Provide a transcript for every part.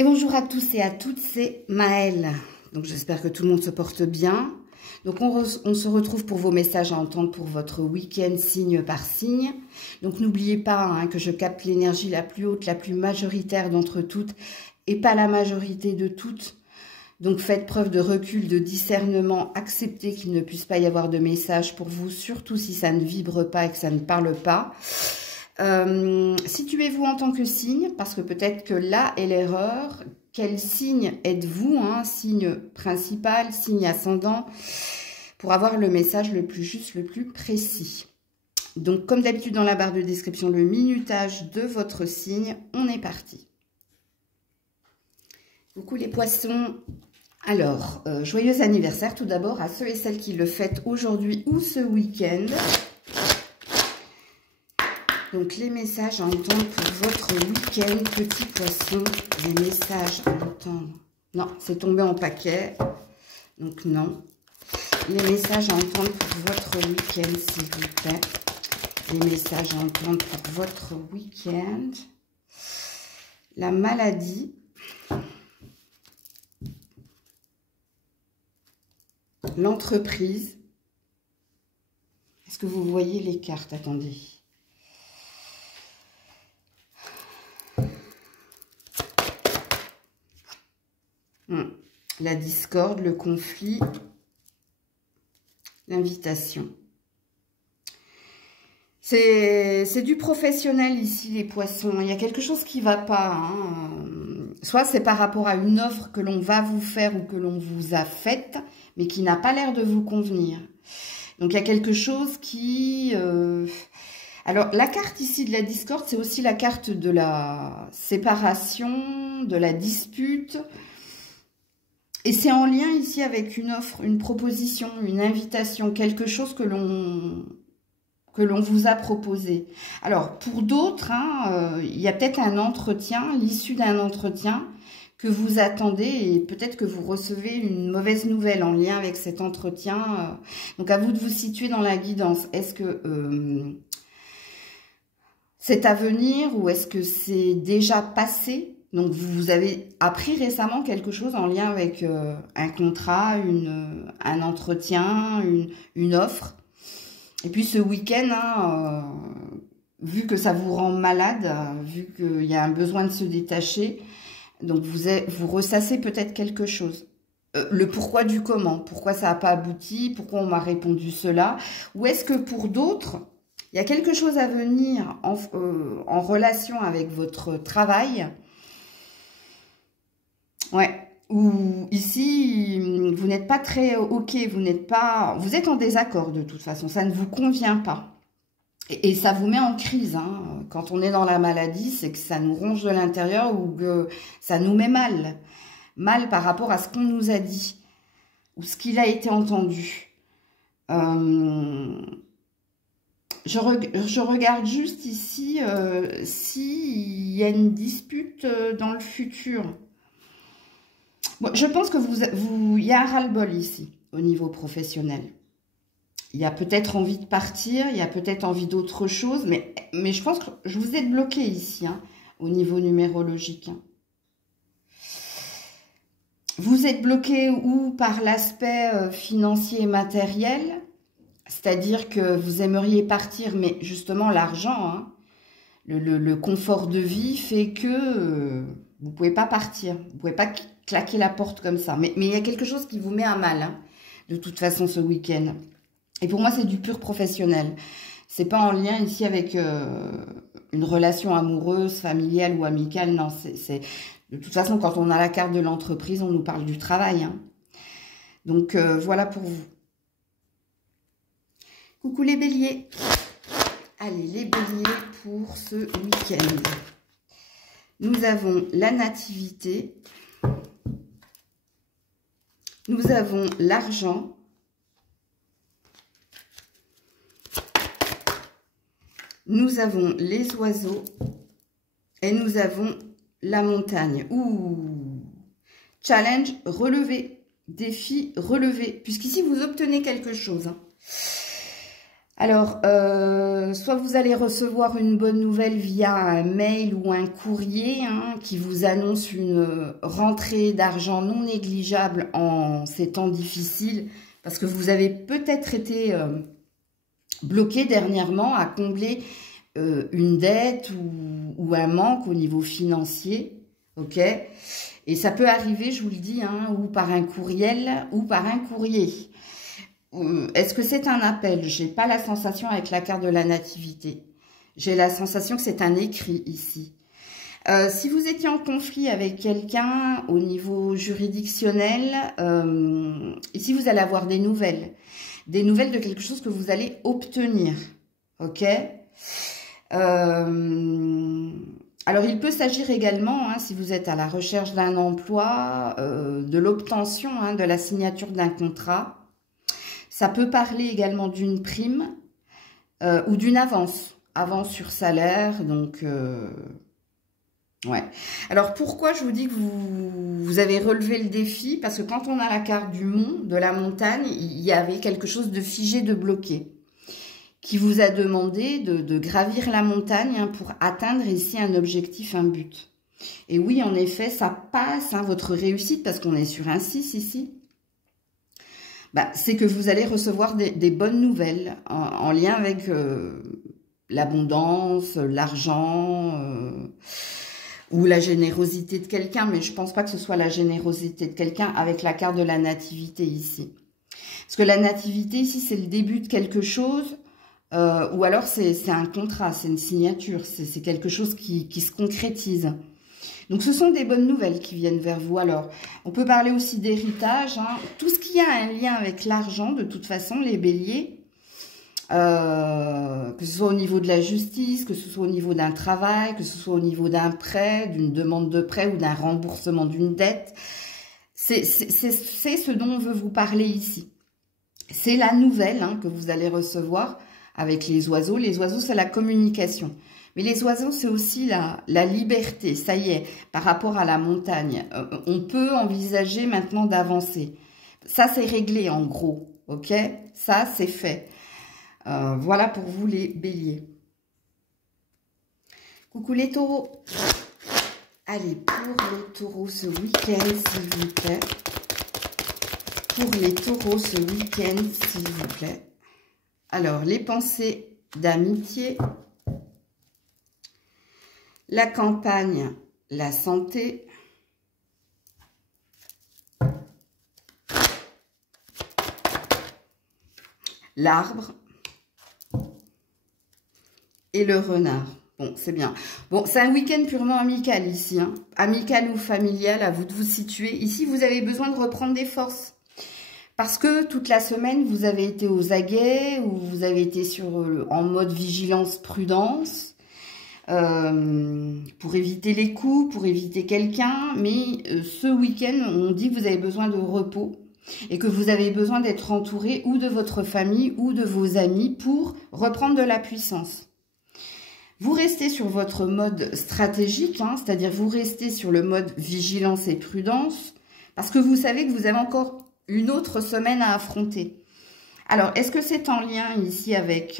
Et bonjour à tous et à toutes, c'est Maëlle. Donc j'espère que tout le monde se porte bien. Donc on se retrouve pour vos messages à entendre pour votre week-end signe par signe. Donc n'oubliez pas que je capte l'énergie la plus haute, la plus majoritaire d'entre toutes et pas la majorité de toutes. Donc faites preuve de recul, de discernement, acceptez qu'il ne puisse pas y avoir de message pour vous, surtout si ça ne vibre pas et que ça ne parle pas. Situez-vous en tant que signe, parce que peut-être que là est l'erreur. Quel signe êtes-vous, signe principal, signe ascendant, pour avoir le message le plus juste, le plus précis. Donc comme d'habitude dans la barre de description, le minutage de votre signe, on est parti. Coucou les poissons. Alors, joyeux anniversaire tout d'abord à ceux et celles qui le fêtent aujourd'hui ou ce week-end. Donc, les messages à entendre pour votre week-end, petits poissons. Les messages à entendre. Non, c'est tombé en paquet. Donc, non. Les messages à entendre pour votre week-end, s'il vous plaît. Les messages à entendre pour votre week-end. La maladie. L'entreprise. Est-ce que vous voyez les cartes? Attendez. La discorde, le conflit, l'invitation. C'est du professionnel ici, les poissons. Il y a quelque chose qui ne va pas. Soit c'est par rapport à une offre que l'on va vous faire ou que l'on vous a faite, mais qui n'a pas l'air de vous convenir. Donc, il y a quelque chose qui... Alors, la carte ici de la discorde, c'est aussi la carte de la séparation, de la dispute. Et c'est en lien ici avec une offre, une proposition, une invitation, quelque chose que l'on vous a proposé. Alors, pour d'autres, il y a peut-être un entretien, l'issue d'un entretien que vous attendez et peut-être que vous recevez une mauvaise nouvelle en lien avec cet entretien. Donc, à vous de vous situer dans la guidance. Est-ce que c'est à venir ou est-ce que c'est déjà passé ? Donc, vous avez appris récemment quelque chose en lien avec un contrat, un entretien, une offre. Et puis, ce week-end, vu que ça vous rend malade, vu qu'il y a un besoin de se détacher, donc vous ressassez peut-être quelque chose. Le pourquoi du comment. Pourquoi ça n'a pas abouti? Pourquoi on m'a répondu cela? Ou est-ce que pour d'autres, il y a quelque chose à venir en relation avec votre travail? Ouais, ou ici, vous n'êtes pas très OK, vous êtes en désaccord de toute façon, ça ne vous convient pas. Et ça vous met en crise, Quand on est dans la maladie, c'est que ça nous ronge de l'intérieur ou que ça nous met mal. Mal par rapport à ce qu'on nous a dit ou ce qu'il a été entendu. Je regarde juste ici s'il y a une dispute dans le futur. Bon, je pense que il y a un ras-le-bol ici, au niveau professionnel. Il y a peut-être envie de partir, il y a peut-être envie d'autre chose, mais je pense que je vous ai bloqué ici, au niveau numérologique. Vous êtes bloqué ou par l'aspect financier et matériel, c'est-à-dire que vous aimeriez partir, mais justement l'argent, le confort de vie fait que vous ne pouvez pas partir, vous ne pouvez pas claquer la porte comme ça. Mais il y a quelque chose qui vous met à mal, de toute façon, ce week-end. Et pour moi, c'est du pur professionnel. C'est pas en lien ici avec une relation amoureuse, familiale ou amicale. Non, de toute façon, quand on a la carte de l'entreprise, on nous parle du travail. Donc, voilà pour vous. Coucou les béliers. Allez, les béliers pour ce week-end. Nous avons la nativité. Nous avons l'argent. Nous avons les oiseaux. Et nous avons la montagne. Ouh! Challenge relevé. Défi relevé. Puisqu'ici, vous obtenez quelque chose. Alors, soit vous allez recevoir une bonne nouvelle via un mail ou un courrier hein, qui vous annonce une rentrée d'argent non négligeable en ces temps difficiles, parce que vous avez peut-être été bloqué dernièrement à combler une dette ou un manque au niveau financier, ok? Et ça peut arriver, je vous le dis, hein, ou par un courriel ou par un courrier. Est-ce que c'est un appel? J'ai pas la sensation avec la carte de la nativité. J'ai la sensation que c'est un écrit ici. Si vous étiez en conflit avec quelqu'un au niveau juridictionnel, ici vous allez avoir des nouvelles de quelque chose que vous allez obtenir, ok? Alors, il peut s'agir également, hein, si vous êtes à la recherche d'un emploi, de l'obtention hein, de la signature d'un contrat. Ça peut parler également d'une prime ou d'une avance sur salaire. Donc, ouais. Alors, pourquoi je vous dis que vous avez relevé le défi? Parce que quand on a la carte du mont, de la montagne, il y avait quelque chose de figé, de bloqué, qui vous a demandé de gravir la montagne hein, pour atteindre ici un objectif, un but. Et oui, en effet, ça passe, hein, votre réussite, parce qu'on est sur un 6 ici. Bah, c'est que vous allez recevoir des bonnes nouvelles en lien avec l'abondance, l'argent ou la générosité de quelqu'un. Mais je pense pas que ce soit la générosité de quelqu'un avec la carte de la nativité ici. Parce que la nativité ici, c'est le début de quelque chose ou alors c'est un contrat, c'est une signature, c'est quelque chose qui se concrétise. Donc, ce sont des bonnes nouvelles qui viennent vers vous. Alors, on peut parler aussi d'héritage. Hein. Tout ce qui a un lien avec l'argent, de toute façon, les béliers, que ce soit au niveau de la justice, que ce soit au niveau d'un travail, que ce soit au niveau d'un prêt, d'une demande de prêt ou d'un remboursement d'une dette, c'est ce dont on veut vous parler ici. C'est la nouvelle hein, que vous allez recevoir avec les oiseaux. Les oiseaux, c'est la communication. Mais les oiseaux, c'est aussi la liberté. Ça y est, par rapport à la montagne, on peut envisager maintenant d'avancer. Ça, c'est réglé en gros, ok? Ça, c'est fait. Voilà pour vous les béliers. Coucou les taureaux. Allez, pour les taureaux ce week-end, s'il vous plaît. Pour les taureaux ce week-end, s'il vous plaît. Alors, les pensées d'amitié. La campagne, la santé. L'arbre. Et le renard. Bon, c'est bien. Bon, c'est un week-end purement amical ici. Hein. Amical ou familial, à vous de vous situer. Ici, vous avez besoin de reprendre des forces. Parce que toute la semaine, vous avez été aux aguets ou vous avez été en mode vigilance, prudence. Pour éviter les coups, pour éviter quelqu'un. Mais ce week-end, on dit que vous avez besoin de repos et que vous avez besoin d'être entouré ou de votre famille ou de vos amis pour reprendre de la puissance. Vous restez sur votre mode stratégique, hein, c'est-à-dire vous restez sur le mode vigilance et prudence parce que vous savez que vous avez encore une autre semaine à affronter. Alors, est-ce que c'est en lien ici avec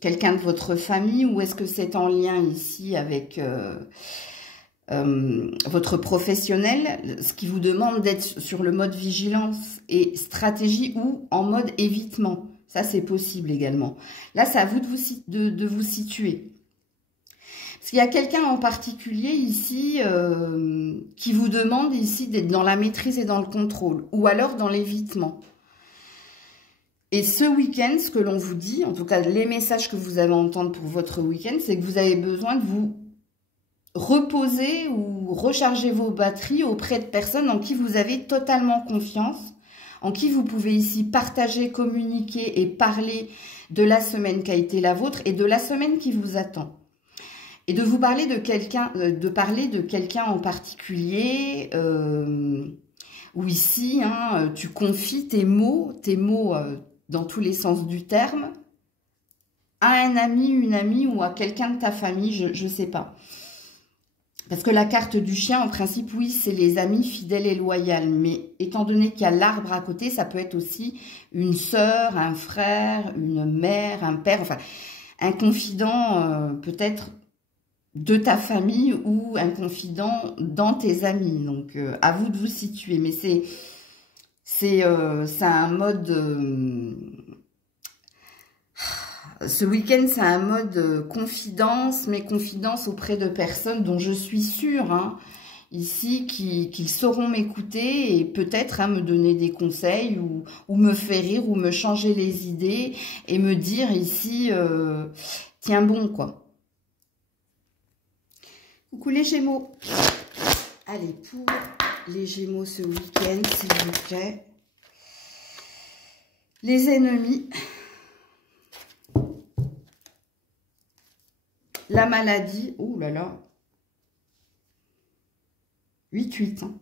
quelqu'un de votre famille ou est-ce que c'est en lien ici avec votre professionnel, ce qui vous demande d'être sur le mode vigilance et stratégie ou en mode évitement? Ça, c'est possible également. Là, c'est à vous de vous situer. Parce qu'il y a quelqu'un en particulier ici qui vous demande ici d'être dans la maîtrise et dans le contrôle ou alors dans l'évitement. Et ce week-end, ce que l'on vous dit, en tout cas les messages que vous allez entendre pour votre week-end, c'est que vous avez besoin de vous reposer ou recharger vos batteries auprès de personnes en qui vous avez totalement confiance, en qui vous pouvez ici partager, communiquer et parler de la semaine qui a été la vôtre et de la semaine qui vous attend. Et de vous parler de quelqu'un en particulier, où ici, hein, tu confies tes mots dans tous les sens du terme, à un ami, une amie ou à quelqu'un de ta famille, je ne sais pas. Parce que la carte du chien, en principe, oui, c'est les amis fidèles et loyaux. Mais étant donné qu'il y a l'arbre à côté, ça peut être aussi une sœur, un frère, une mère, un père, enfin, un confident peut-être de ta famille ou un confident dans tes amis. Donc, à vous de vous situer. Mais c'est un mode... ce week-end, c'est un mode confidence, mais confidence auprès de personnes dont je suis sûre, hein, ici, qu'ils sauront m'écouter et peut-être me donner des conseils ou me faire rire ou me changer les idées et me dire ici, tiens bon, quoi. Coucou les Gémeaux. Allez, pour les Gémeaux ce week-end, s'il vous plaît. Les ennemis. La maladie, oh là là, 8-8. Hein.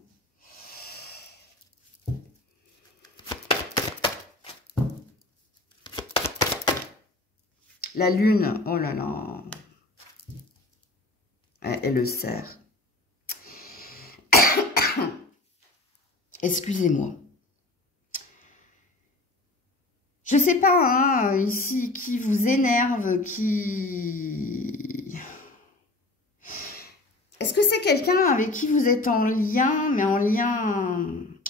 La lune, oh là là, elle le serre. Excusez-moi. Je sais pas, hein, ici, qui vous énerve, qui... Est-ce que c'est quelqu'un avec qui vous êtes en lien, mais en lien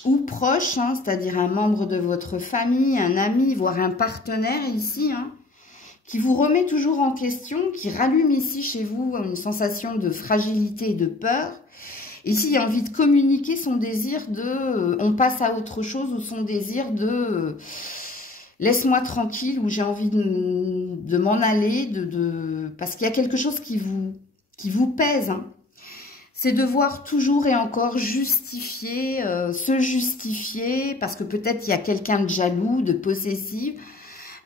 ou proche, hein, c'est-à-dire un membre de votre famille, un ami, voire un partenaire ici, hein, qui vous remet toujours en question, qui rallume ici chez vous une sensation de fragilité et de peur. Ici, il y a envie de communiquer son désir de... on passe à autre chose, ou son désir de... laisse-moi tranquille, ou j'ai envie de m'en aller, parce qu'il y a quelque chose qui vous pèse. Hein. C'est devoir toujours et encore justifier, se justifier, parce que peut-être il y a quelqu'un de jaloux, de possessif,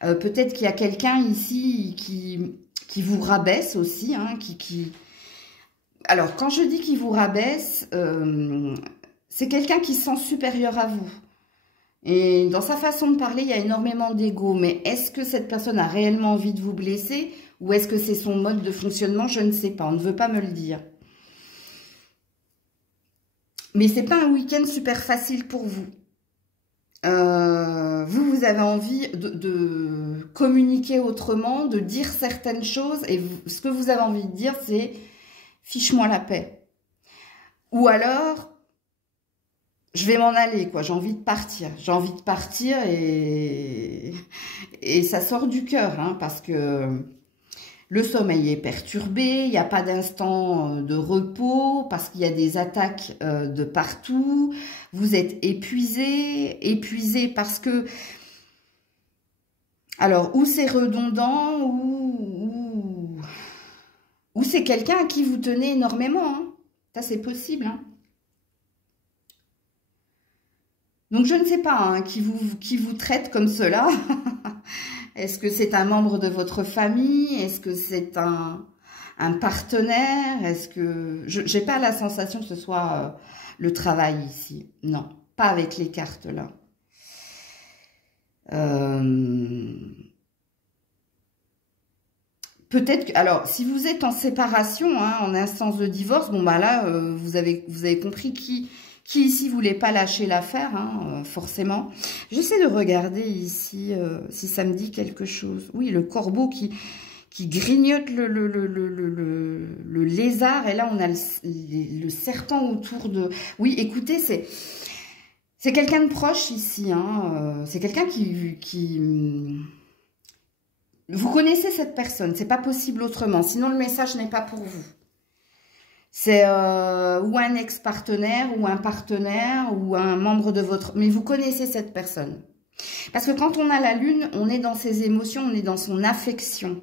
peut-être qu'il y a quelqu'un ici qui vous rabaisse aussi. Hein, Alors, quand je dis qu'il vous rabaisse, c'est quelqu'un qui se sent supérieur à vous. Et dans sa façon de parler, il y a énormément d'ego. Mais est-ce que cette personne a réellement envie de vous blesser ou est-ce que c'est son mode de fonctionnement? Je ne sais pas. On ne veut pas me le dire. Mais c'est pas un week-end super facile pour vous. Vous avez envie de communiquer autrement, de dire certaines choses. Et ce que vous avez envie de dire, c'est « fiche-moi la paix ». Ou alors... je vais m'en aller, quoi. J'ai envie de partir. J'ai envie de partir et ça sort du cœur, hein, parce que le sommeil est perturbé, il n'y a pas d'instant de repos, parce qu'il y a des attaques de partout. Vous êtes épuisé parce que... alors, ou c'est redondant, ou c'est quelqu'un à qui vous tenez énormément. Hein. Ça, c'est possible, hein. Donc, je ne sais pas hein, qui vous traite comme cela. Est-ce que c'est un membre de votre famille? Est-ce que c'est un partenaire? Est-ce que... je n'ai pas la sensation que ce soit le travail ici. Non, pas avec les cartes là. Peut-être que... alors, si vous êtes en séparation, hein, en instance de divorce, bon bah là, vous avez compris qui ici voulait pas lâcher l'affaire, hein, forcément. J'essaie de regarder ici si ça me dit quelque chose. Oui, le corbeau qui grignote le lézard. Et là, on a le serpent autour de... oui, écoutez, c'est quelqu'un de proche ici. Hein, c'est quelqu'un qui... vous connaissez cette personne. C'est pas possible autrement. Sinon, le message n'est pas pour vous. C'est ou un ex-partenaire, ou un partenaire, ou un membre de votre... mais vous connaissez cette personne. Parce que quand on a la lune, on est dans ses émotions, on est dans son affection.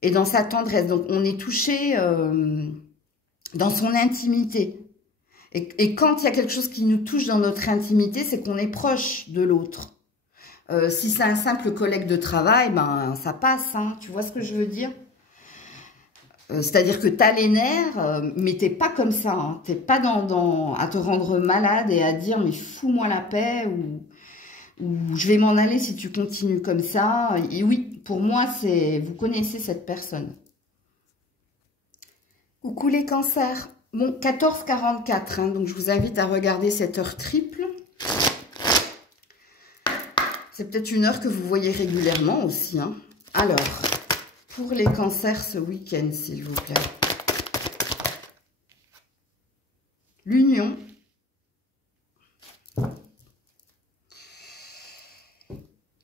Et dans sa tendresse. Donc, on est touché dans son intimité. Et quand il y a quelque chose qui nous touche dans notre intimité, c'est qu'on est proche de l'autre. Si c'est un simple collègue de travail, ben ça passe, hein, tu vois ce que je veux dire? C'est-à-dire que tu as les nerfs, mais t'es pas comme ça. Hein. T'es pas à te rendre malade et à dire « mais fous-moi la paix » ou « je vais m'en aller si tu continues comme ça ». Et oui, pour moi, vous connaissez cette personne. Coucou les cancers. Bon, 14h44, hein, donc je vous invite à regarder cette heure triple. C'est peut-être une heure que vous voyez régulièrement aussi. Hein. Alors, pour les cancers ce week-end, s'il vous plaît. L'union.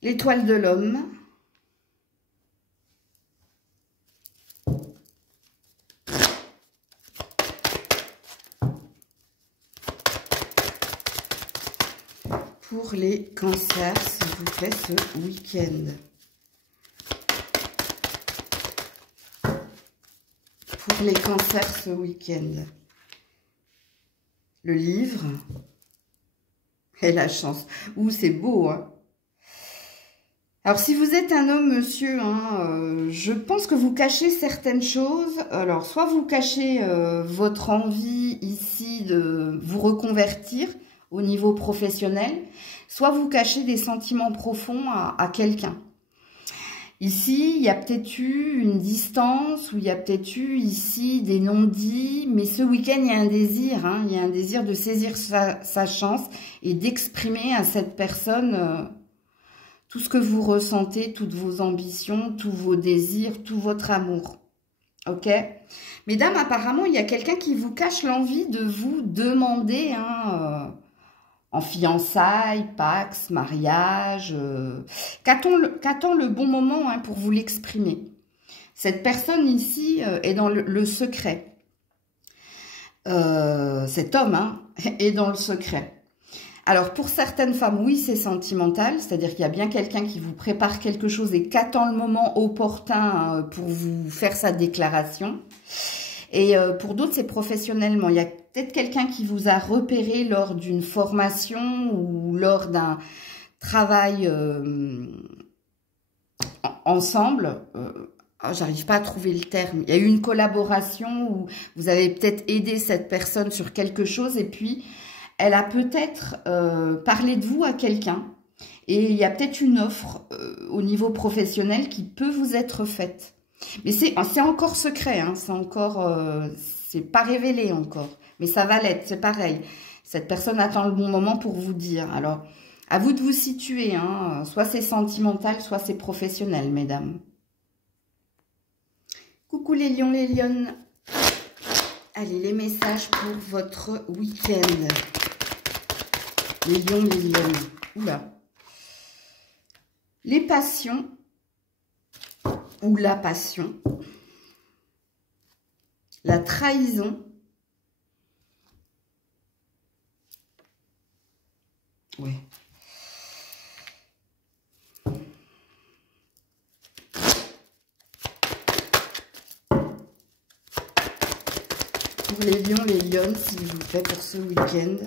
L'étoile de l'homme. Pour les cancers, s'il vous plaît, ce week-end. Pour les cancers ce week-end. Le livre. Et la chance. Ouh, c'est beau, hein. Alors, si vous êtes un homme, monsieur, hein, je pense que vous cachez certaines choses. Alors, soit vous cachez votre envie ici de vous reconvertir au niveau professionnel, soit vous cachez des sentiments profonds à quelqu'un. Ici, il y a peut-être eu une distance, ou il y a peut-être eu ici des non-dits, mais ce week-end, il y a un désir, hein, il y a un désir de saisir sa chance et d'exprimer à cette personne tout ce que vous ressentez, toutes vos ambitions, tous vos désirs, tout votre amour. Ok? Mesdames, apparemment, il y a quelqu'un qui vous cache l'envie de vous demander, hein, en fiançailles, pax, mariage, qu'attend le bon moment, hein, pour vous l'exprimer. Cette personne ici est dans le secret. Cet homme, hein, est dans le secret. Alors, pour certaines femmes, oui, c'est sentimental, c'est-à-dire qu'il y a bien quelqu'un qui vous prépare quelque chose et qu'attend le moment opportun pour vous faire sa déclaration. Et pour d'autres, c'est professionnellement. Il y a peut-être quelqu'un qui vous a repéré lors d'une formation ou lors d'un travail ensemble. J'arrive pas à trouver le terme. Il y a eu une collaboration où vous avez peut-être aidé cette personne sur quelque chose et puis elle a peut-être parlé de vous à quelqu'un. Et il y a peut-être une offre au niveau professionnel qui peut vous être faite. Mais c'est encore secret, hein, c'est encore, c'est pas révélé encore, mais ça va l'être, c'est pareil. Cette personne attend le bon moment pour vous dire. Alors, à vous de vous situer, hein, soit c'est sentimental, soit c'est professionnel, mesdames. Coucou les lions, les lionnes. Allez, les messages pour votre week-end. Les lions, les lionnes. Oula. Les passions. Ou la passion, la trahison, ouais. Pour les lions, les lionnes, s'il vous plaît, pour ce week-end.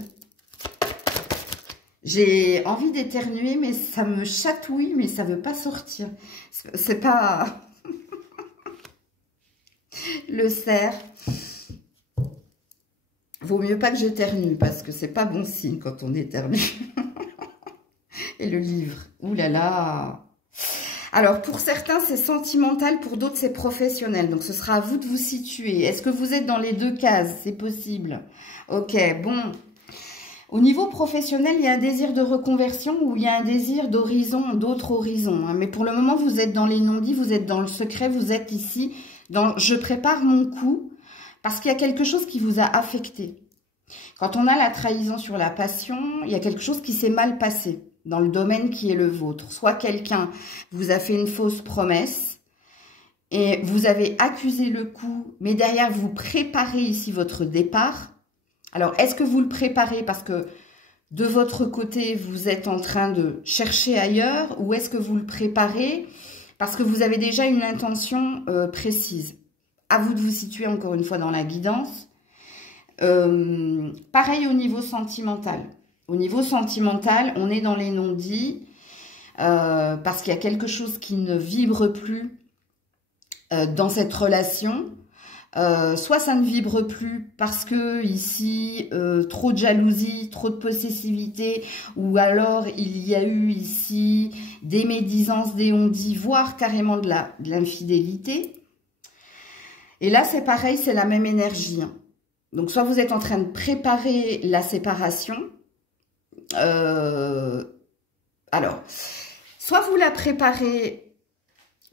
J'ai envie d'éternuer, mais ça me chatouille, mais ça veut pas sortir. C'est pas... Le cerf. Vaut mieux pas que j'éternue, parce que c'est pas bon signe quand on éternue. Et le livre. Ouh là là. Alors, pour certains, c'est sentimental, pour d'autres, c'est professionnel. Donc, ce sera à vous de vous situer. Est-ce que vous êtes dans les deux cases? C'est possible. Ok, bon... Au niveau professionnel, il y a un désir de reconversion ou il y a un désir d'horizon, d'autres horizons. Hein. Mais pour le moment, vous êtes dans les non-dits, vous êtes dans le secret, vous êtes ici dans « je prépare mon coup » parce qu'il y a quelque chose qui vous a affecté. Quand on a la trahison sur la passion, il y a quelque chose qui s'est mal passé dans le domaine qui est le vôtre. Soit quelqu'un vous a fait une fausse promesse et vous avez accusé le coup, mais derrière, vous préparez ici votre départ. Alors, est-ce que vous le préparez parce que de votre côté, vous êtes en train de chercher ailleurs ou est-ce que vous le préparez parce que vous avez déjà une intention précise? À vous de vous situer encore une fois dans la guidance. Pareil au niveau sentimental. Au niveau sentimental, on est dans les non-dits parce qu'il y a quelque chose qui ne vibre plus dans cette relation. Soit ça ne vibre plus parce que ici trop de jalousie, trop de possessivité, ou alors il y a eu ici des médisances, des on-dit, voire carrément de l'infidélité. Et là, c'est pareil, c'est la même énergie. Hein. Donc, soit vous êtes en train de préparer la séparation. Alors, soit vous la préparez...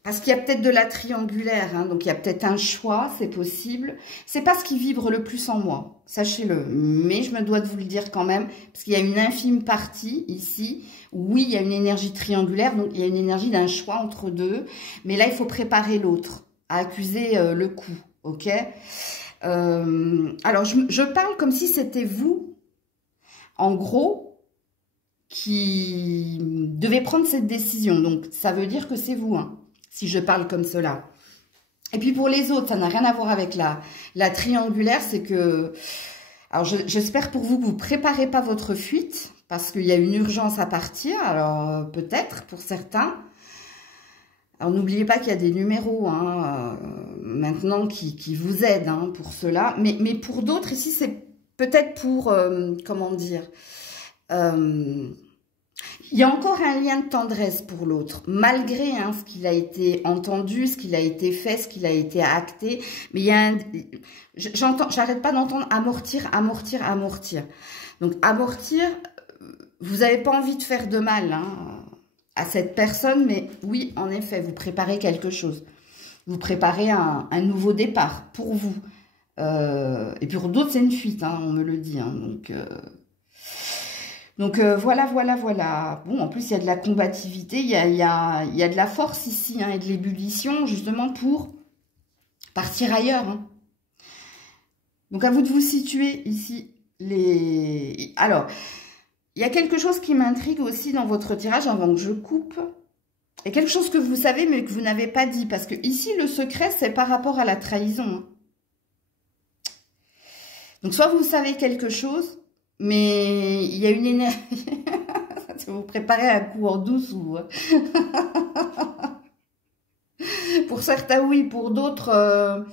Parce qu'il y a peut-être de la triangulaire, hein, donc il y a peut-être un choix, c'est possible. C'est pas ce qui vibre le plus en moi, sachez-le. Mais je me dois de vous le dire quand même, parce qu'il y a une infime partie ici. Oui, il y a une énergie triangulaire, donc il y a une énergie d'un choix entre deux. Mais là, il faut préparer l'autre, à accuser le coup, ok? Alors, je parle comme si c'était vous, en gros, qui devez prendre cette décision. Donc, ça veut dire que c'est vous, hein. Si je parle comme cela. Et puis pour les autres, ça n'a rien à voir avec la triangulaire, c'est que... Alors j'espère pour vous que vous ne préparez pas votre fuite, parce qu'il y a une urgence à partir, alors peut-être pour certains. Alors n'oubliez pas qu'il y a des numéros hein, maintenant qui vous aident hein, pour cela. Mais pour d'autres, ici c'est peut-être pour, comment dire... il y a encore un lien de tendresse pour l'autre, malgré hein, ce qu'il a été entendu, ce qu'il a été fait, ce qu'il a été acté. Mais il y a un... J'arrête pas d'entendre amortir, amortir, amortir. Donc amortir, vous n'avez pas envie de faire de mal hein, à cette personne, mais oui, en effet, vous préparez quelque chose. Vous préparez un nouveau départ pour vous. Et puis pour d'autres, c'est une fuite, hein, on me le dit. Hein, Donc voilà. Bon, en plus, il y a de la combativité, il y a de la force ici, hein, et de l'ébullition, justement, pour partir ailleurs. Hein. Donc, à vous de vous situer ici. Alors, il y a quelque chose qui m'intrigue aussi dans votre tirage, avant que je coupe. Il y a quelque chose que vous savez, mais que vous n'avez pas dit. Parce que ici, le secret, c'est par rapport à la trahison. Hein. Donc, soit vous savez quelque chose... Mais il y a une énergie. Vous préparez un coup en douce ou. Pour certains, oui. Pour d'autres,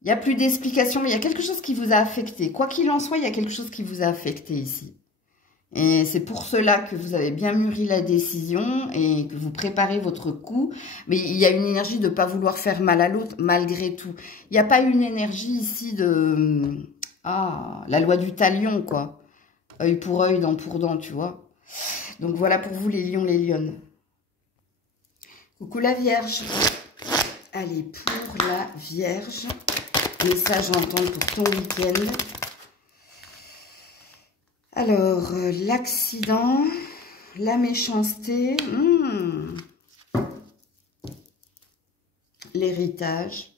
il n'y a plus d'explication. Mais il y a quelque chose qui vous a affecté. Quoi qu'il en soit, il y a quelque chose qui vous a affecté ici. Et c'est pour cela que vous avez bien mûri la décision et que vous préparez votre coup. Mais il y a une énergie de ne pas vouloir faire mal à l'autre malgré tout. Il n'y a pas une énergie ici de... Ah, la loi du talion, quoi. Œil pour œil, dent pour dent, tu vois. Donc, voilà pour vous, les lions, les lionnes. Coucou la Vierge. Allez, pour la Vierge. Message entendre pour ton week-end. Alors, l'accident, la méchanceté, l'héritage.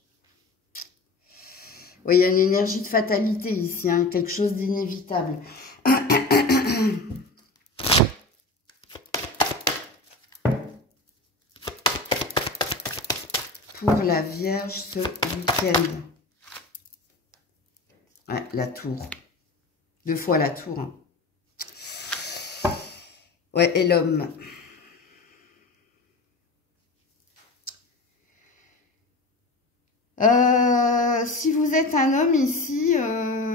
Oui, il y a une énergie de fatalité ici, hein, quelque chose d'inévitable. Pour la Vierge ce week-end. Ouais, la tour. 2 fois la tour. Hein. Ouais, et l'homme. Si vous êtes un homme ici,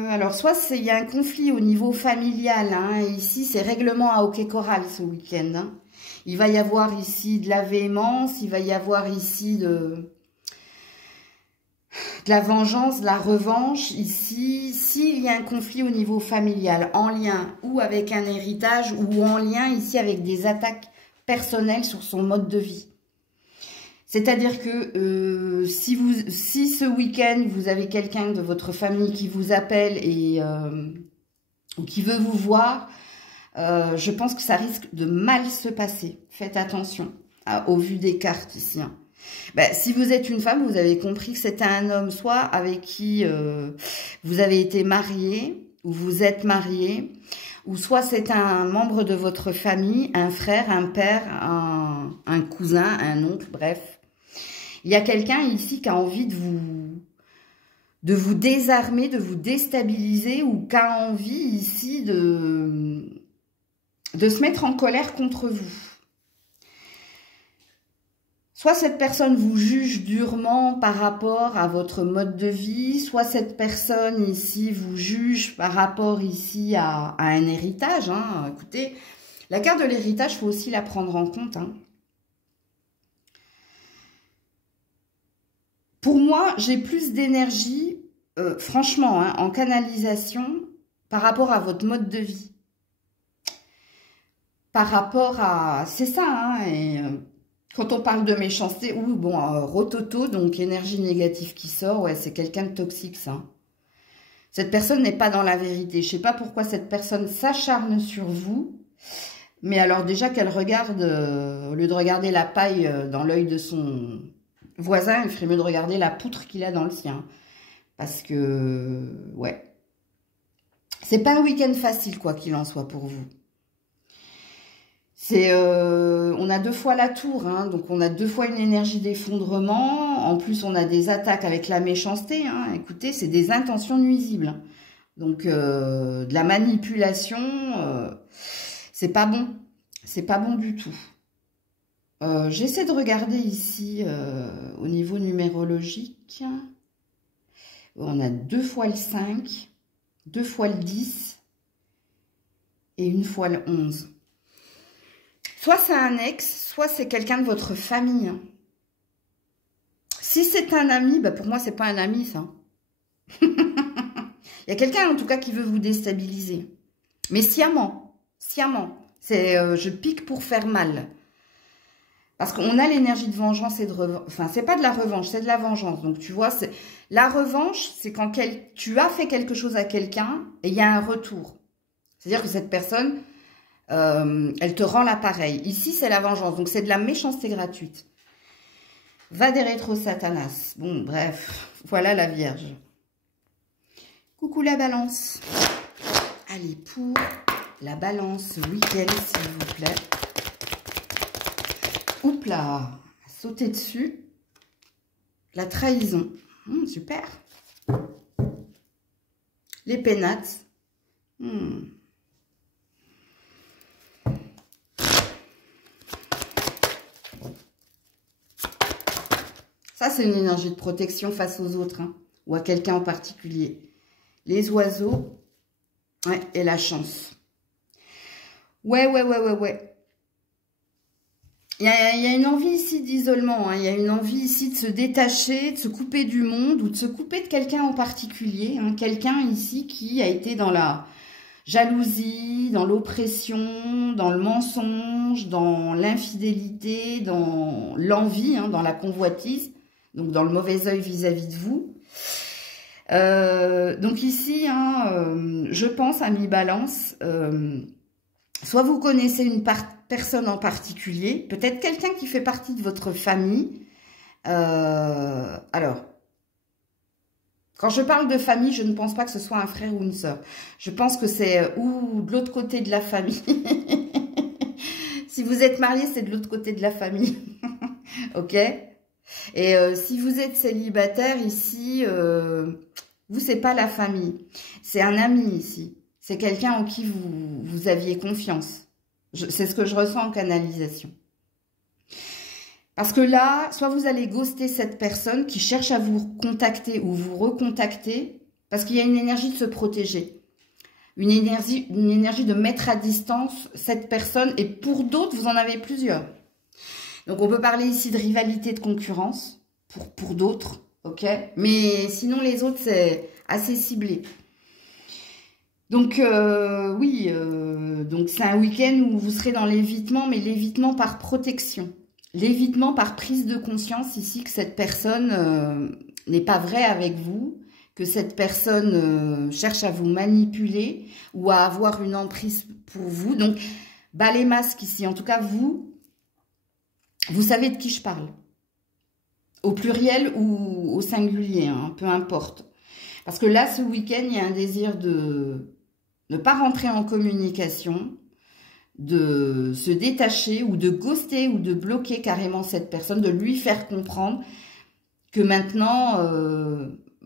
alors soit il y a un conflit au niveau familial, hein, ici c'est règlement à hockey choral ce week-end. Hein. Il va y avoir ici de la véhémence, il va y avoir ici de la vengeance, de la revanche. Ici, s'il y a un conflit au niveau familial, en lien ou avec un héritage ou en lien ici avec des attaques personnelles sur son mode de vie. C'est-à-dire que si ce week-end, vous avez quelqu'un de votre famille qui vous appelle et ou qui veut vous voir, je pense que ça risque de mal se passer. Faites attention au vu des cartes ici. Hein. Ben, si vous êtes une femme, vous avez compris que c'était un homme soit avec qui vous avez été marié ou vous êtes marié, ou soit c'est un membre de votre famille, un frère, un père, un cousin, un oncle, bref. Il y a quelqu'un ici qui a envie de vous désarmer, de vous déstabiliser, ou qui a envie ici de se mettre en colère contre vous. Soit cette personne vous juge durement par rapport à votre mode de vie, soit cette personne ici vous juge par rapport ici à un héritage. Hein. Écoutez, la carte de l'héritage, il faut aussi la prendre en compte. Hein. Pour moi, j'ai plus d'énergie, franchement, hein, en canalisation par rapport à votre mode de vie. Par rapport à... C'est ça, hein, et quand on parle de méchanceté, ou bon, rototo, donc énergie négative qui sort, ouais, c'est quelqu'un de toxique, ça. Cette personne n'est pas dans la vérité. Je sais pas pourquoi cette personne s'acharne sur vous, mais alors déjà qu'elle regarde, au lieu de regarder la paille dans l'œil de son voisin, il ferait mieux de regarder la poutre qu'il a dans le sien. Parce que, ouais, c'est pas un week-end facile, quoi qu'il en soit pour vous. C'est, on a 2 fois la tour, hein, donc on a 2 fois une énergie d'effondrement. En plus, on a des attaques avec la méchanceté. Hein, écoutez, c'est des intentions nuisibles. Donc, de la manipulation, c'est pas bon. C'est pas bon du tout. J'essaie de regarder ici, au niveau numérologique. On a 2 fois le 5, 2 fois le 10 et 1 fois le 11. Soit c'est un ex, soit c'est quelqu'un de votre famille. Si c'est un ami, bah pour moi, c'est pas un ami, ça. Il y a quelqu'un, en tout cas, qui veut vous déstabiliser. Mais sciemment. Sciemment. C'est je pique pour faire mal. Parce qu'on a l'énergie de vengeance et de revanche. Enfin, c'est pas de la revanche, c'est de la vengeance. Donc, tu vois, la revanche, c'est quand tu as fait quelque chose à quelqu'un et il y a un retour. C'est-à-dire que cette personne... elle te rend l'appareil. Ici, c'est la vengeance. Donc, c'est de la méchanceté gratuite. Va des rétro Satanas. Bon, bref. Voilà la Vierge. Coucou la Balance. Allez, pour la Balance week-end, s'il vous plaît. Oups là. Sauter dessus. La trahison. Super. Les pénates. Ça, c'est une énergie de protection face aux autres, hein, ou à quelqu'un en particulier. Les oiseaux, ouais, et la chance. Ouais. Il y a une envie ici d'isolement, hein, il y a une envie ici de se détacher, de se couper du monde, ou de se couper de quelqu'un en particulier. Hein, quelqu'un ici qui a été dans la jalousie, dans l'oppression, dans le mensonge, dans l'infidélité, dans l'envie, hein, dans la convoitise. Donc, dans le mauvais œil vis-à-vis de vous. Donc ici, hein, je pense, amis Balance, soit vous connaissez une personne en particulier, peut-être quelqu'un qui fait partie de votre famille. Alors, quand je parle de famille, je ne pense pas que ce soit un frère ou une sœur. Je pense que c'est ou de l'autre côté de la famille. Si vous êtes marié, c'est de l'autre côté de la famille. Ok ? Et si vous êtes célibataire ici, vous, c'est pas la famille. C'est un ami ici. C'est quelqu'un en qui vous aviez confiance. C'est ce que je ressens en canalisation. Parce que là, soit vous allez ghoster cette personne qui cherche à vous contacter ou vous recontacter, parce qu'il y a une énergie de se protéger. Une énergie de mettre à distance cette personne. Et pour d'autres, vous en avez plusieurs. Donc, on peut parler ici de rivalité, de concurrence, pour d'autres, ok? Mais sinon, les autres, c'est assez ciblé. Donc, oui, donc c'est un week-end où vous serez dans l'évitement, mais l'évitement par protection. L'évitement par prise de conscience ici que cette personne n'est pas vraie avec vous, que cette personne cherche à vous manipuler ou à avoir une emprise pour vous. Donc, bas les masques ici. En tout cas, vous savez de qui je parle. Au pluriel ou au singulier, hein, peu importe. Parce que là, ce week-end, il y a un désir de ne pas rentrer en communication, de se détacher ou de ghoster ou de bloquer carrément cette personne, de lui faire comprendre que maintenant,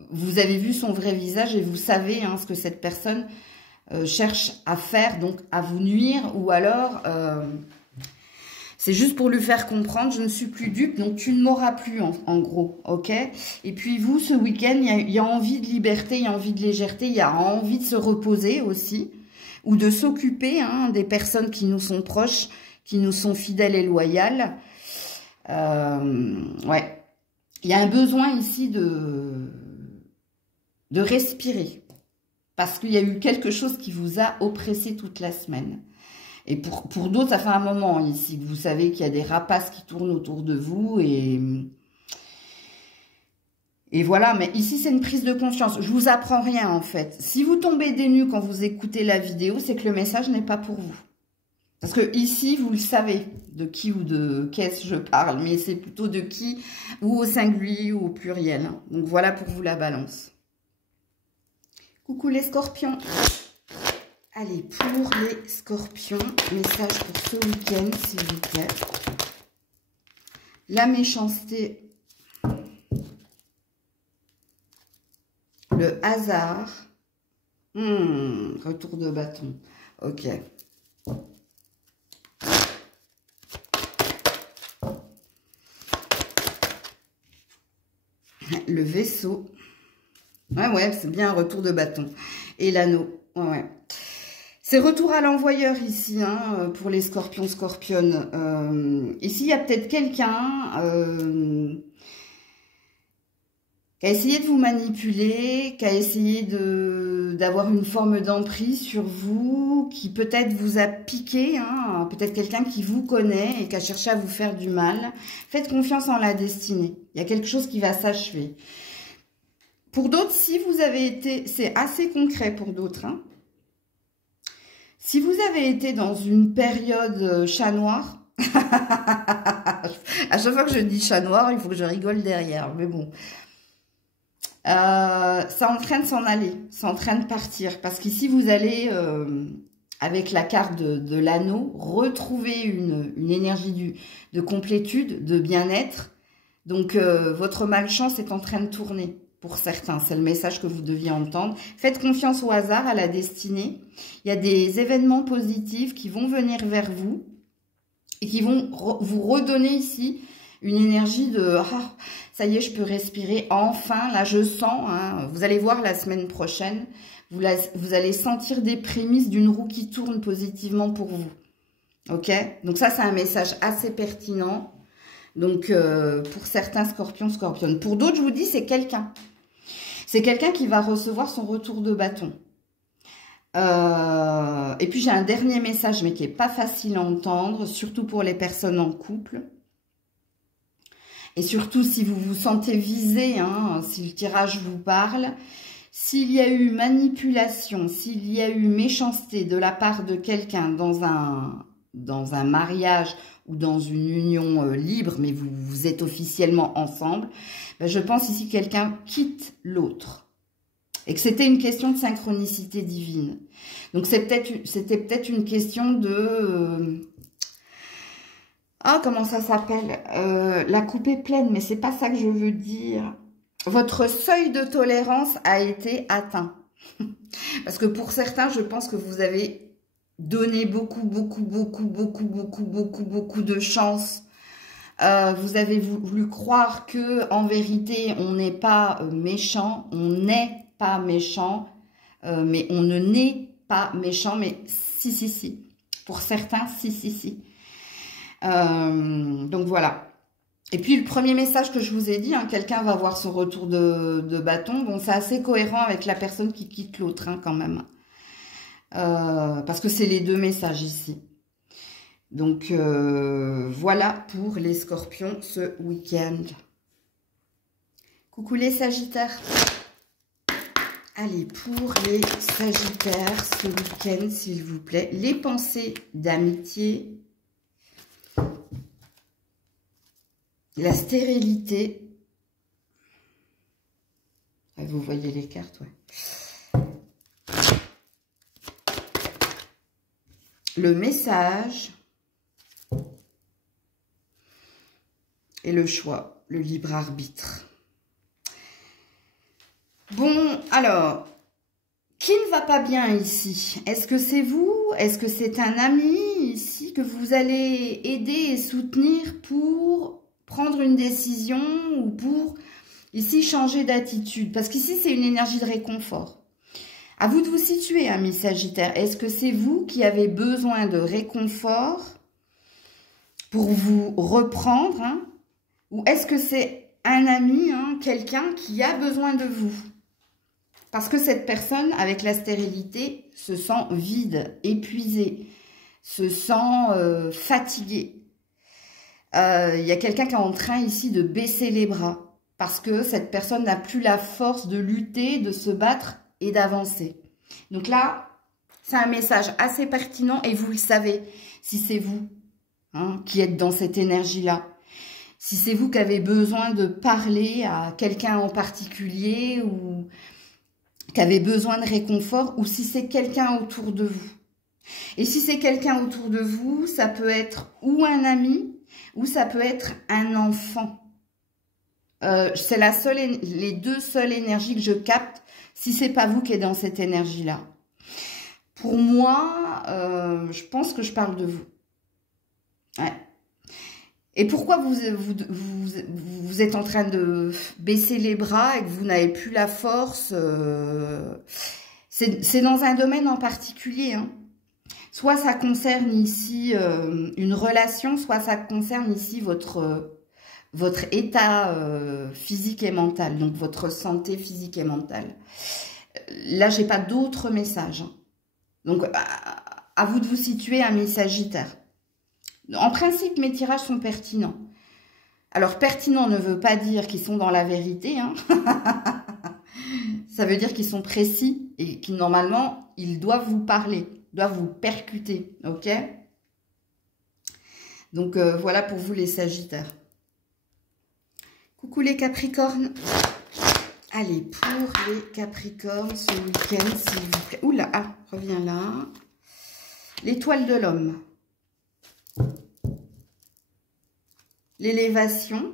vous avez vu son vrai visage et vous savez hein, ce que cette personne cherche à faire, donc à vous nuire ou alors... c'est juste pour lui faire comprendre, je ne suis plus dupe, donc tu ne m'auras plus, en gros, ok? Et puis vous, ce week-end, il y a envie de liberté, il y a envie de légèreté, il y a envie de se reposer aussi, ou de s'occuper hein, des personnes qui nous sont proches, qui nous sont fidèles et loyales. Ouais. il y a un besoin ici de respirer. Parce qu'il y a eu quelque chose qui vous a oppressé toute la semaine. Et pour d'autres, ça fait un moment ici que vous savez qu'il y a des rapaces qui tournent autour de vous. Et voilà, mais ici, c'est une prise de conscience. Je vous apprends rien, en fait. Si vous tombez des nues quand vous écoutez la vidéo, c'est que le message n'est pas pour vous. Parce que ici, vous le savez de qui ou de qu'est-ce je parle, mais c'est plutôt de qui, ou au singulier ou au pluriel. Donc voilà pour vous la balance. Coucou les scorpions. Allez, pour les scorpions, message pour ce week-end, s'il vous plaît. La méchanceté. Le hasard. Retour de bâton. Ok. Le vaisseau. Ouais, c'est bien un retour de bâton. Et l'anneau. Ouais. C'est retour à l'envoyeur ici, hein, pour les scorpions, scorpionnes. Ici, il y a peut-être quelqu'un qui a essayé de vous manipuler, qui a essayé d'avoir une forme d'emprise sur vous, qui peut-être vous a piqué, hein, peut-être quelqu'un qui vous connaît et qui a cherché à vous faire du mal. Faites confiance en la destinée. Il y a quelque chose qui va s'achever. Pour d'autres, si vous avez été... C'est assez concret pour d'autres, hein. Si vous avez été dans une période chat noir, à chaque fois que je dis chat noir, il faut que je rigole derrière, mais bon. Ça est en train de s'en aller, c'est en train de partir. Parce qu'ici, vous allez, avec la carte de l'anneau, retrouver une énergie de complétude, de bien-être. Donc, votre malchance est en train de tourner. Pour certains, c'est le message que vous deviez entendre. Faites confiance au hasard, à la destinée. Il y a des événements positifs qui vont venir vers vous et qui vont vous redonner ici une énergie de ah, ça y est, je peux respirer. Enfin, là, je sens. Hein, vous allez voir la semaine prochaine, vous allez sentir des prémices d'une roue qui tourne positivement pour vous. Ok? Donc ça, c'est un message assez pertinent. Donc, pour certains scorpions, scorpionnes. Pour d'autres, je vous dis, c'est quelqu'un. C'est quelqu'un qui va recevoir son retour de bâton. Et puis, j'ai un dernier message, mais qui n'est pas facile à entendre, surtout pour les personnes en couple. Et surtout, si vous vous sentez visé, hein, si le tirage vous parle, s'il y a eu manipulation, s'il y a eu méchanceté de la part de quelqu'un dans un mariage ou dans une union libre, mais vous êtes officiellement ensemble, ben je pense ici que quelqu'un quitte l'autre. Et que c'était une question de synchronicité divine. Donc c'était peut-être une question de... comment ça s'appelle, la coupe est pleine, mais c'est pas ça que je veux dire. Votre seuil de tolérance a été atteint. Parce que pour certains, je pense que vous avez donné beaucoup de chance. Vous avez voulu croire que en vérité, on n'est pas méchant, on n'est pas méchant, mais on ne naît pas méchant, mais si. Pour certains, si. Donc voilà. Et puis le premier message que je vous ai dit, hein, quelqu'un va avoir son retour de bâton. Bon, c'est assez cohérent avec la personne qui quitte l'autre, hein, quand même. Parce que c'est les deux messages ici. Donc voilà pour les scorpions ce week-end. Coucou les sagittaires. Allez, pour les sagittaires ce week-end, s'il vous plaît, les pensées d'amitié. La stérilité. Vous voyez les cartes, ouais. Le message. Et le choix, le libre arbitre. Bon, alors, qui ne va pas bien ici? Est-ce que c'est vous? Est-ce que c'est un ami ici que vous allez aider et soutenir pour prendre une décision ou pour, ici, changer d'attitude? Parce qu'ici, c'est une énergie de réconfort. À vous de vous situer, amis Sagittaire. Est-ce que c'est vous qui avez besoin de réconfort pour vous reprendre, hein? Ou est-ce que c'est un ami, hein, quelqu'un qui a besoin de vous. Parce que cette personne, avec la stérilité, se sent vide, épuisée, se sent fatiguée. Il y a quelqu'un qui est en train ici de baisser les bras. Parce que cette personne n'a plus la force de lutter, de se battre et d'avancer. Donc là, c'est un message assez pertinent et vous le savez, si c'est vous hein, qui êtes dans cette énergie-là. Si c'est vous qui avez besoin de parler à quelqu'un en particulier ou qui avez besoin de réconfort ou si c'est quelqu'un autour de vous. Et si c'est quelqu'un autour de vous, ça peut être ou un ami ou ça peut être un enfant. C'est les deux seules énergies que je capte si c'est pas vous qui êtes dans cette énergie-là. Pour moi, je pense que je parle de vous. Ouais. Et pourquoi vous êtes en train de baisser les bras et que vous n'avez plus la force c'est dans un domaine en particulier. Hein. Soit ça concerne ici une relation, soit ça concerne ici votre état physique et mental, donc votre santé physique et mentale. Là, j'ai pas d'autres messages. Donc, à vous de vous situer, amis Sagittaires. En principe, mes tirages sont pertinents. Alors, pertinent ne veut pas dire qu'ils sont dans la vérité. Hein. Ça veut dire qu'ils sont précis et qu'ils, normalement, ils doivent vous parler, doivent vous percuter. Ok? Donc, voilà pour vous les Sagittaires. Coucou les Capricornes. Allez, pour les Capricornes, ce week-end, s'il vous plaît. Oula, ah, reviens là. L'étoile de l'homme. L'élévation.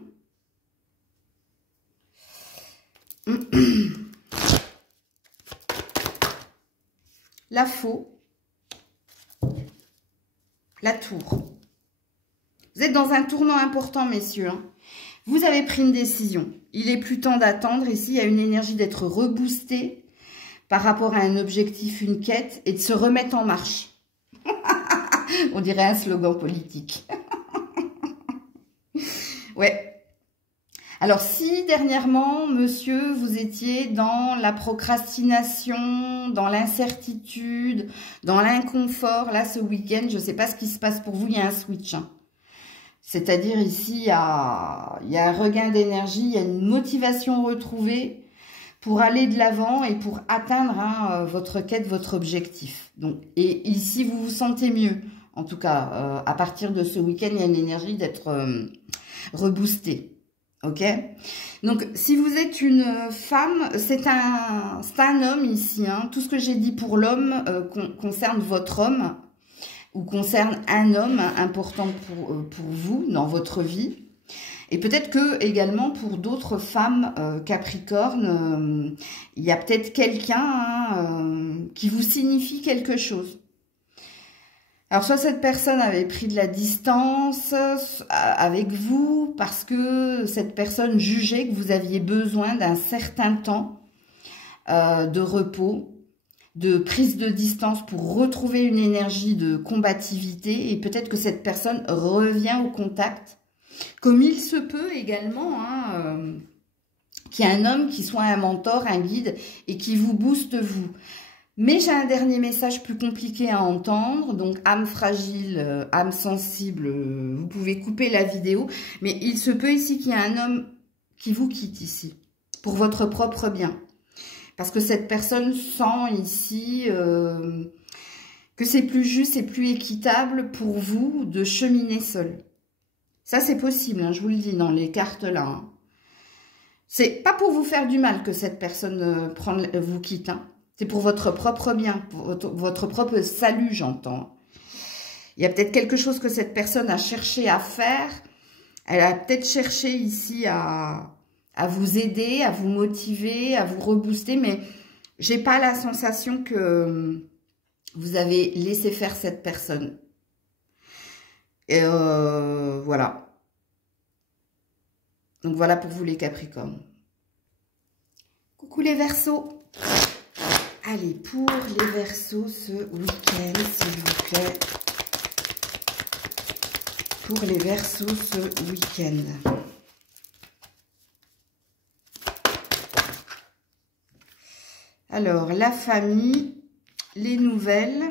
La faux. La tour. Vous êtes dans un tournant important, messieurs. Hein. Vous avez pris une décision. Il est plus temps d'attendre. Ici, il y a une énergie d'être reboosté par rapport à un objectif, une quête, et de se remettre en marche. On dirait un slogan politique. Ouais. Alors, si dernièrement, monsieur, vous étiez dans la procrastination, dans l'incertitude, dans l'inconfort, là, ce week-end, je ne sais pas ce qui se passe pour vous, il y a un switch. Hein. C'est-à-dire ici, il y a un regain d'énergie, il y a une motivation retrouvée pour aller de l'avant et pour atteindre hein, votre quête, votre objectif. Donc, et ici, vous vous sentez mieux. En tout cas, à partir de ce week-end, il y a une énergie d'être reboostée. Ok? Donc, si vous êtes une femme, c'est un homme ici. Hein. Tout ce que j'ai dit pour l'homme concerne votre homme. Ou concerne un homme important pour vous dans votre vie. Et peut-être que également pour d'autres femmes Capricorne, il y a peut-être quelqu'un hein, qui vous signifie quelque chose. Alors soit cette personne avait pris de la distance avec vous parce que cette personne jugeait que vous aviez besoin d'un certain temps de repos, de prise de distance pour retrouver une énergie de combativité et peut-être que cette personne revient au contact. Comme il se peut également hein, qu'il y ait un homme qui soit un mentor, un guide et qui vous booste vous. Mais j'ai un dernier message plus compliqué à entendre, donc âme fragile, âme sensible, vous pouvez couper la vidéo, mais il se peut ici qu'il y ait un homme qui vous quitte ici, pour votre propre bien. Parce que cette personne sent ici que c'est plus juste et plus équitable pour vous de cheminer seul. Ça, c'est possible, hein, je vous le dis dans les cartes là. Hein. C'est pas pour vous faire du mal que cette personne vous quitte. Hein. C'est pour votre propre bien, pour votre propre salut, j'entends. Il y a peut-être quelque chose que cette personne a cherché à faire. Elle a peut-être cherché ici à vous aider, à vous motiver, à vous rebooster, mais j'ai pas la sensation que vous avez laissé faire cette personne. Et voilà. Donc voilà pour vous les Capricornes. Coucou les Verseaux. Allez, pour les Verseaux ce week-end, s'il vous plaît. Pour les Verseaux ce week-end. Alors, la famille, les nouvelles,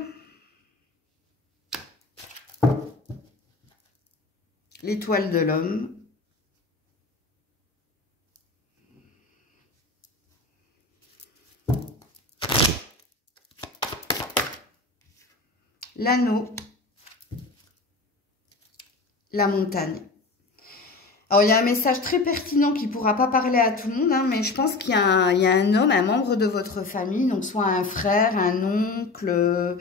l'étoile de l'homme, l'anneau, la montagne. Alors, il y a un message très pertinent qui ne pourra pas parler à tout le monde, hein, mais je pense qu'il y a un homme, un membre de votre famille, donc soit un frère, un oncle,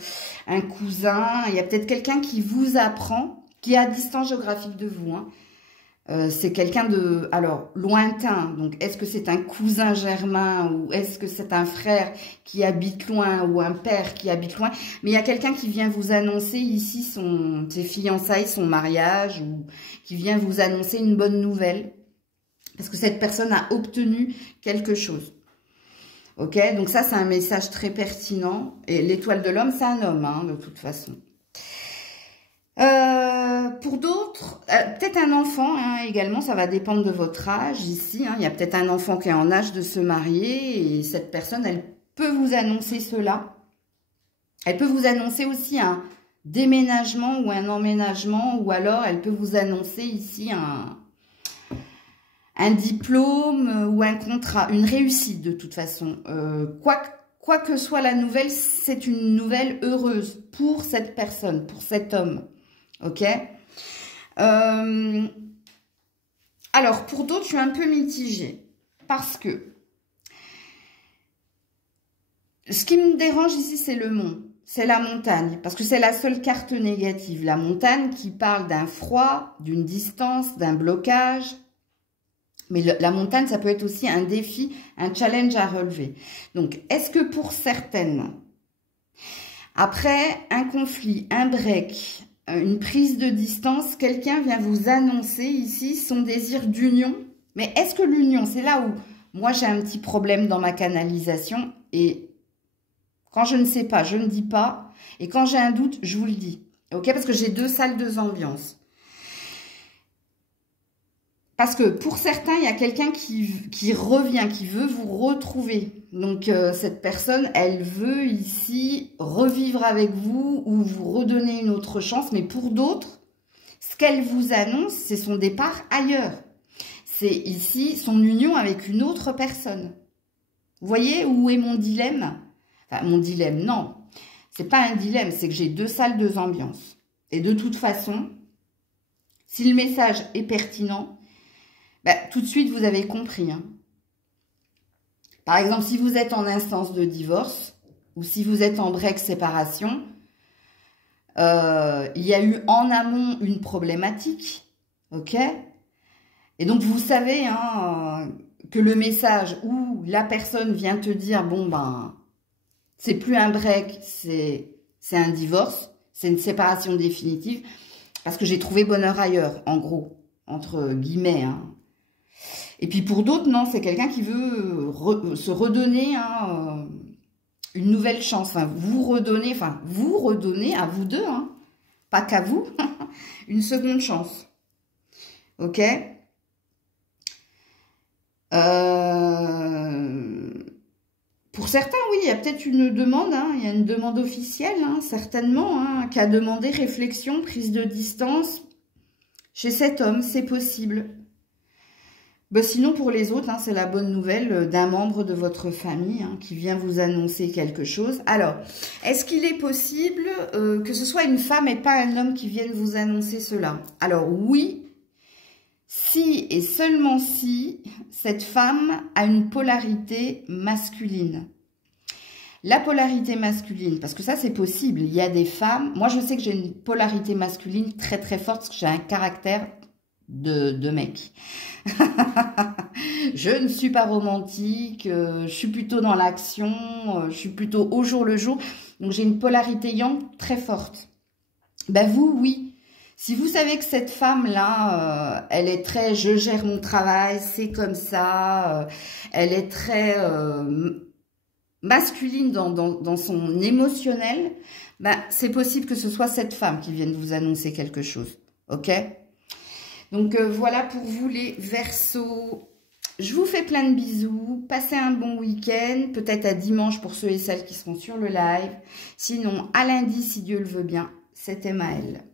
un cousin. Il y a peut-être quelqu'un qui vous apprend, qui est à distance géographique de vous, hein. C'est quelqu'un de, alors, lointain. Donc, est-ce que c'est un cousin germain ou est-ce que c'est un frère qui habite loin ou un père qui habite loin? Mais il y a quelqu'un qui vient vous annoncer ici ses fiançailles, son mariage, ou qui vient vous annoncer une bonne nouvelle. Parce que cette personne a obtenu quelque chose. Ok? Donc ça, c'est un message très pertinent. Et l'étoile de l'homme, c'est un homme, hein, de toute façon. Pour d'autres, peut-être un enfant, hein, également, ça va dépendre de votre âge ici, hein. Il y a peut-être un enfant qui est en âge de se marier et cette personne, elle peut vous annoncer cela. Elle peut vous annoncer aussi un déménagement ou un emménagement, ou alors elle peut vous annoncer ici un diplôme ou un contrat, une réussite de toute façon. Quoi que soit la nouvelle, c'est une nouvelle heureuse pour cette personne, pour cet homme. Ok? Alors, pour d'autres, je suis un peu mitigée. Parce que ce qui me dérange ici, c'est le mont. C'est la montagne. Parce que c'est la seule carte négative. La montagne qui parle d'un froid, d'une distance, d'un blocage. Mais la montagne, ça peut être aussi un défi, un challenge à relever. Donc, est-ce que pour certaines, après un conflit, un break, une prise de distance, quelqu'un vient vous annoncer ici son désir d'union? Mais est-ce que l'union, c'est là où moi j'ai un petit problème dans ma canalisation, et quand je ne sais pas, je ne dis pas, et quand j'ai un doute, je vous le dis. Ok? Parce que j'ai deux salles, deux ambiances. Parce que pour certains, il y a quelqu'un qui revient, qui veut vous retrouver. Donc, cette personne, elle veut ici revivre avec vous ou vous redonner une autre chance. Mais pour d'autres, ce qu'elle vous annonce, c'est son départ ailleurs. C'est ici son union avec une autre personne. Vous voyez où est mon dilemme? Enfin, mon dilemme, non. C'est pas un dilemme, c'est que j'ai deux salles, deux ambiances. Et de toute façon, si le message est pertinent, ben, tout de suite, vous avez compris, hein. Par exemple, si vous êtes en instance de divorce ou si vous êtes en break séparation, il y a eu en amont une problématique, ok? Et donc, vous savez, hein, que le message où la personne vient te dire, bon, ben, c'est plus un break, c'est un divorce, c'est une séparation définitive, parce que j'ai trouvé bonheur ailleurs, en gros, entre guillemets, hein. Et puis pour d'autres, non, c'est quelqu'un qui veut se redonner, hein, une nouvelle chance. Enfin, vous redonner à vous deux, hein, pas qu'à vous, une seconde chance. Ok? Pour certains, oui, il y a peut-être une demande, hein, il y a une demande officielle, hein, certainement, hein, qui a demandé réflexion, prise de distance chez cet homme, c'est possible. Ben, sinon, pour les autres, hein, c'est la bonne nouvelle d'un membre de votre famille, hein, qui vient vous annoncer quelque chose. Alors, est-ce qu'il est possible que ce soit une femme et pas un homme qui vienne vous annoncer cela? Alors oui, si et seulement si cette femme a une polarité masculine. La polarité masculine, parce que ça c'est possible, il y a des femmes, moi je sais que j'ai une polarité masculine très très forte, parce que j'ai un caractère de mec. Je ne suis pas romantique, je suis plutôt dans l'action, je suis plutôt au jour le jour. Donc j'ai une polarité yang très forte. Ben vous, oui. Si vous savez que cette femme-là, elle est très « je gère mon travail, c'est comme ça », elle est très masculine dans son émotionnel, ben c'est possible que ce soit cette femme qui vienne vous annoncer quelque chose. Ok ? Donc, voilà pour vous les Verseaux. Je vous fais plein de bisous. Passez un bon week-end. Peut-être à dimanche pour ceux et celles qui seront sur le live. Sinon, à lundi, si Dieu le veut bien. C'était Maëlle.